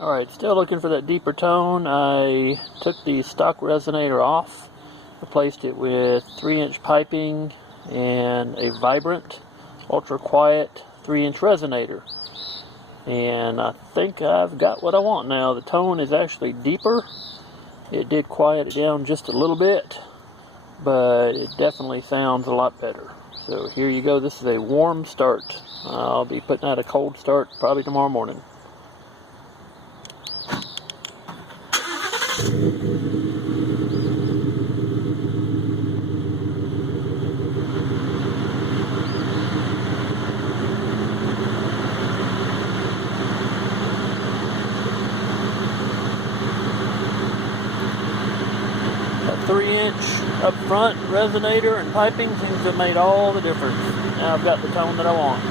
Alright, still looking for that deeper tone. I took the stock resonator off, replaced it with 3-inch piping and a vibrant, ultra quiet 3-inch resonator. And I think I've got what I want now. The tone is actually deeper. It did quiet it down just a little bit, but it definitely sounds a lot better. So here you go. This is a warm start. I'll be putting out a cold start probably tomorrow morning. A 3-inch up front resonator and piping seems to have made all the difference. Now I've got the tone that I want.